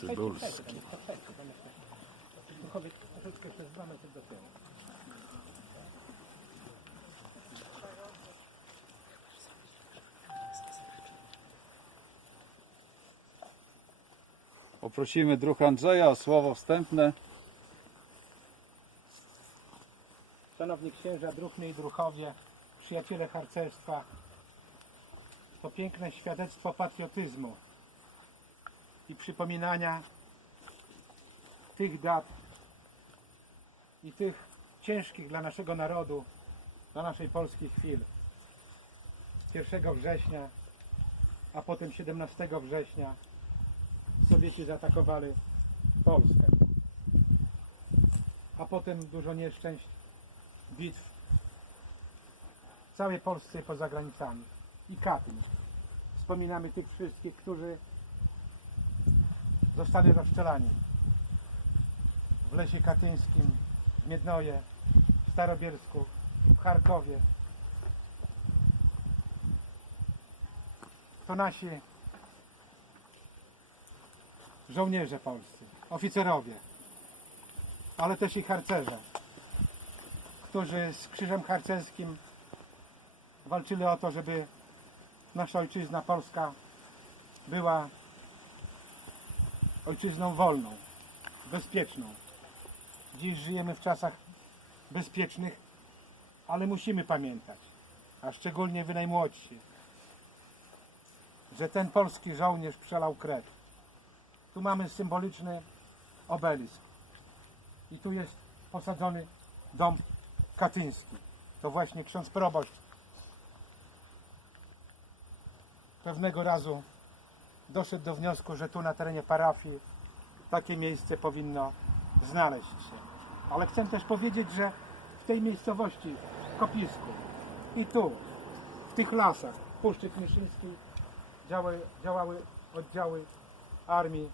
Cybulski. Poprosimy druh Andrzeja o słowo wstępne. Szanowni księża, druhny i druchowie, przyjaciele harcerstwa, to piękne świadectwo patriotyzmu i przypominania tych dat i tych ciężkich dla naszego narodu, dla naszej Polski chwil. 1 września, a potem 17 września Sowieci zaatakowali Polskę. A potem dużo nieszczęść, bitw w całej Polsce poza granicami. I Katyn. Wspominamy tych wszystkich, którzy zostali rozstrzelani w Lesie Katyńskim, w Miednoje, w Starobielsku, w Charkowie. To nasi żołnierze polscy, oficerowie, ale też i harcerze, którzy z krzyżem harcerskim walczyli o to, żeby nasza ojczyzna Polska była ojczyzną wolną, bezpieczną. Dziś żyjemy w czasach bezpiecznych, ale musimy pamiętać, a szczególnie wy najmłodsi, że ten polski żołnierz przelał krew. Tu mamy symboliczny obelisk. I tu jest posadzony dom katyński. To właśnie ksiądz proboszcz pewnego razu doszedł do wniosku, że tu na terenie parafii takie miejsce powinno znaleźć się. Ale chcę też powiedzieć, że w tej miejscowości, w Kopisku i tu, w tych lasach Puszczy Kniszyńskiej działały, działały oddziały armii